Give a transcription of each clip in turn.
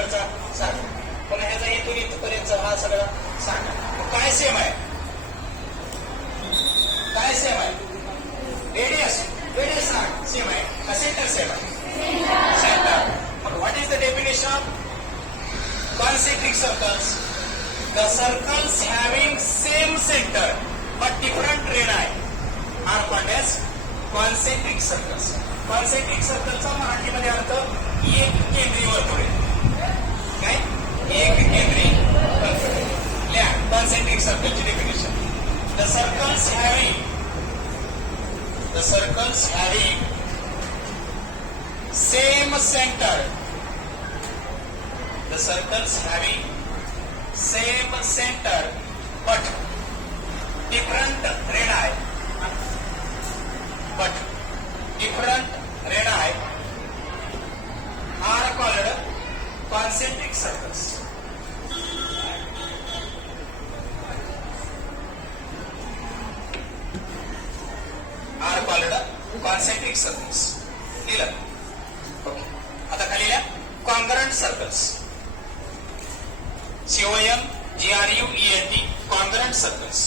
पलीकडचा सारखा, पुन्हा ह्याचा इथून इथपर्यंत हा सगळा सारखा. काय सेम आहे? काय सेम आहे? रेडियस सेम आहे का सेंटर सेम आहे? सेंटर. मग what is the definition of concentric circles? The circles having same center but different radii are called as concentric circles. Concentric circle चा मराठीमध्ये अर्थ एक केंद्रीय वर्तुळ. काय? एक केंद्रीय वर्तुळ. लिहा concentric circle ची definition. The circles having same center. The circles having same center but different radii are called concentric circles. Are called concentric circles. दिलं. ओके. आता खाली लिहा congruent circles. CONGRUENT congruent circles.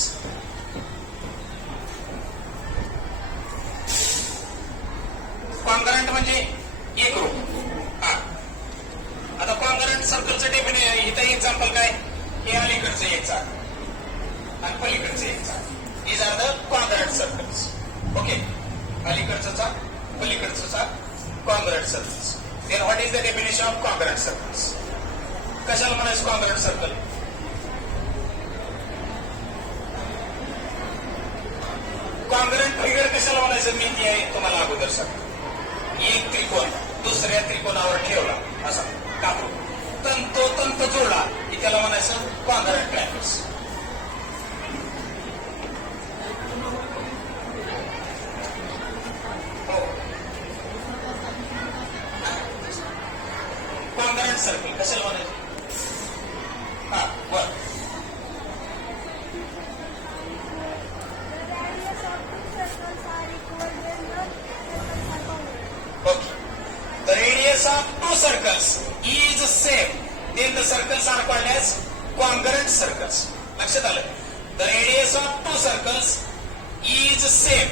Congruent म्हणजे एक रूप. हा आता कॉन्ग्रंट सर्कलचं डेफिनेशन इथं एक्झाम्पल काय? हे अलीकडचं एक चाक आणि पलीकडचं एक चाक. Is are the congruent circles. Okay. अलीकडचं चाक पलीकडचं चाक congruent circles. Then what is the definition of congruent circles? कशाला म्हणायचं कॉन्ग्रंट सर्कल? कॉन्ग्रंट फिगर कशाला म्हणायचं मी ती आहे तुम्हाला अगोदर सांग. एक त्रिकोण दुसऱ्या त्रिकोणावर ठेवला असा कापून तंतोतंत जोडला की त्याला म्हणायचं कॉन्ग्रंट ट्रायंगल्स. हो. कॉन्ग्रंट सर्कल कशाला म्हणायचं? हा बर. The radius of two circles is same, then the circles are called as congruent circles. लक्षात आलं? The radius of two circles is same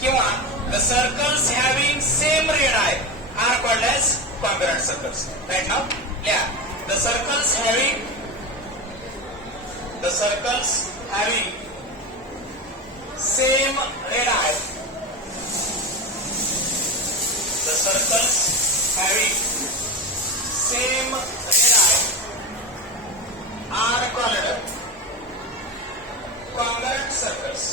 किंवा the circles having same radii are called as congruent circles. Right now, yeah, the circles having same radii. The circles having same radii are called congruent circles.